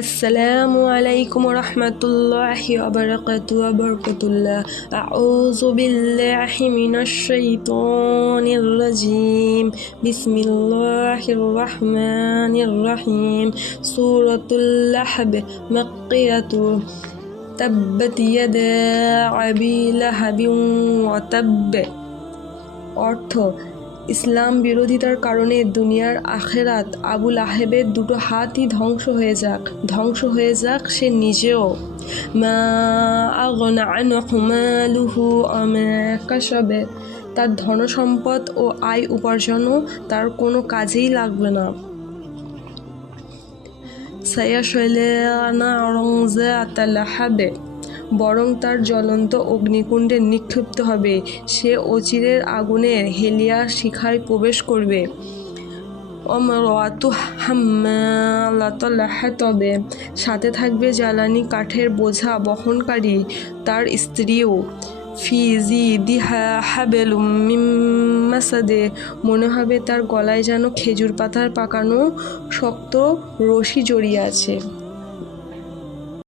السلام عليكم ورحمة الله وبركاته. أعوذ بالله من الشيطان الرجيم. بسم الله الرحمن الرحيم. سورة اللهب مكية. تبت يدا أبي لهب وتب। অর্থ, ইসলাম বিরোধিতার কারণে দুনিয়ার আখেরাত আবু লাহেবের দুটো হাতই ধ্বংস হয়ে যাক সে নিজেও। মা আগনা আনহু মালুহু আমা কাসাবে। তার ধনসম্পদ ও আয় উপার্জনও তার কোনো কাজেই লাগবে না। সায়াসলা নারন যাতা লাহাবে। বরং তার জ্বলন্ত অগ্নিকুণ্ডে নিক্ষিপ্ত হবে, সে অচিরের আগুনের হেলিয়া শিখায় প্রবেশ করবে। ওমরাতু হাম্মালাতাল হাতাব। সাথে থাকবে জ্বালানি কাঠের বোঝা বহনকারী তার স্ত্রীও। ফি জিদিহা হাবলুম মিন মাসাদ। মনে হবে তার গলায় যেন খেজুর পাতার পাকানো শক্ত রশি জড়িয়ে আছে।